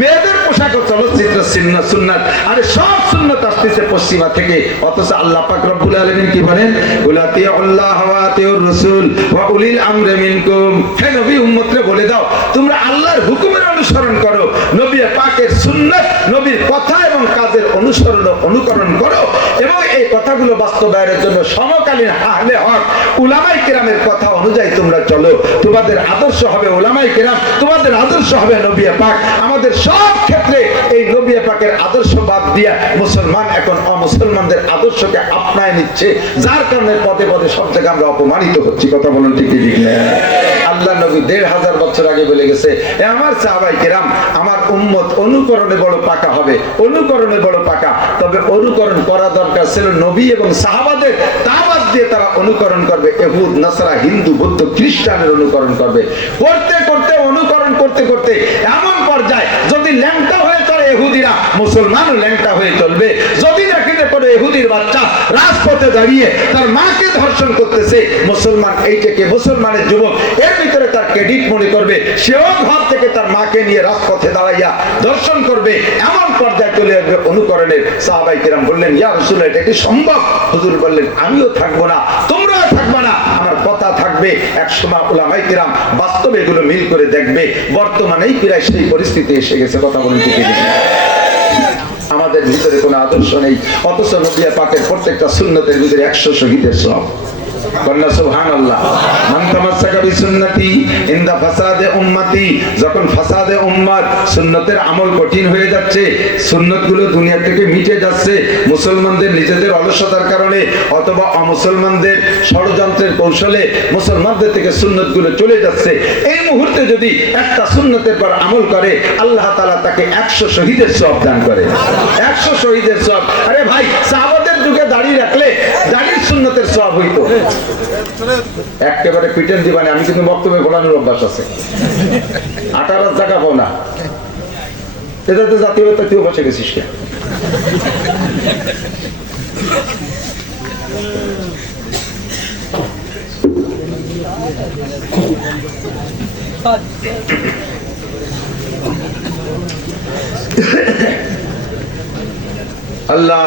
মেয়েদের পোশাক ও চলচ্চিত্র চিহ্ন সুন্নাত। আরে সব সুন্নত আসতেছে পশ্চিমা থেকে। অথচ আল্লাহ পাক রব্বুল আলামিন কি বলেন? উলাতি আল্লাহ ওয়া রসুল রাসূল ওয়া উলিল আমরি মিনকুম। হে নবী, উম্মতরে বলে দাও, তোমরা আল্লাহর হুকুমের অনুসরণ করো। নবী পাকের সুন্নাত নবীর কথা এবং কাজের অনুসরণ অনুকরণ করো এবং এই কথাগুলো বাস্তবায়নের জন্য সমকালীন হক। উলামাই কথা অনুযায়ী তোমরা চলো। তোমাদের আদর্শ হবে ওলামাই তোমাদের আদর্শ হবে নবী পাক। আমাদের সব ক্ষেত্রে এই নবী পাকের আদর্শ বাদ মুসলমান এখন অমুসলমানদের আদর্শকে আপনায় নিচ্ছে, যার কারণে পদে পদে সব জায়গায় আমরা অপমানিত হচ্ছি। কথা বলুন ঠিক আল্লাহ নবী দেড় হাজার বছর আগে বলে গেছে আমার সাহাবাই কেরাম, আমার উম্মত অনুকরণে বড় পাকা হবে অনুকরণে বড় পাকা। তবে অনুকরণ করা দরকার ছিল নবী এবং সাহাবাদের। তা বাদ দিয়ে তারা অনুকরণ করবে, এহুদ, নাসারা, হিন্দু, বৌদ্ধ, খ্রিস্টানের অনুকরণ করবে। করতে করতে, অনুকরণ করতে করতে এমন পর্যায়ে, যদি ল্যাংটা হয়ে চলে এহুদিরা, মুসলমানও ল্যাংটা হয়ে চলবে। যদি না কিনে কোনো এহুদির বাচ্চা রাজপথে দাঁড়িয়ে তার মাকে ধর্ষণ করতেছে। মুসলমান এইটাকে মুসলমানের যুবক, এর ভিতরে তার ক্রেডিট মনে করবে। সেও ঘর থেকে তার মাকে নিয়ে রাজপথে দাঁড়াইয়া দর্শন করবে। এমন পর্যায়ে চলে আসবে অনুকরণের সাহাবাই কিরাম বললেন, ইয়া রসুল এটা কি সম্ভব? হুজুর বললেন, আমিও থাকব না, তোমরাও থাকবে না, আমার কথা থাকবে। এক সময় ওলামাই কিরাম বাস্তবে এগুলো মিল করে দেখবে। বর্তমানেই প্রায় সেই পরিস্থিতি এসে গেছে, কথা বলতে ঠিক আমাদের ভিতরে কোনো আদর্শ নেই। অথচ নদিয়া পাকের প্রত্যেকটা সুন্নতের ভিতরে একশো শহীদের সব। ষড়যন্ত্রের কৌশলে মুসলমানদের থেকে সুন্নতগুলো চলে যাচ্ছে, এই মুহূর্তে যদি একটা সুন্নতের পর আমল করে, আল্লাহ তাআলা তাকে একশো শহীদের সব দান করে। একশো শহীদের সব আরে ভাই যুগে দাঁড়িয়ে রাখলে, দাঁড়িয়ে সব হইতো একেবারে পিটেন দিবানে, আমি কিন্তু বক্তব্যে ঘোরানোর অভ্যাস আছে। আঠারো পাও না। তো জাতীয়তা তুই বসে গেছিস কে আল্লাহ।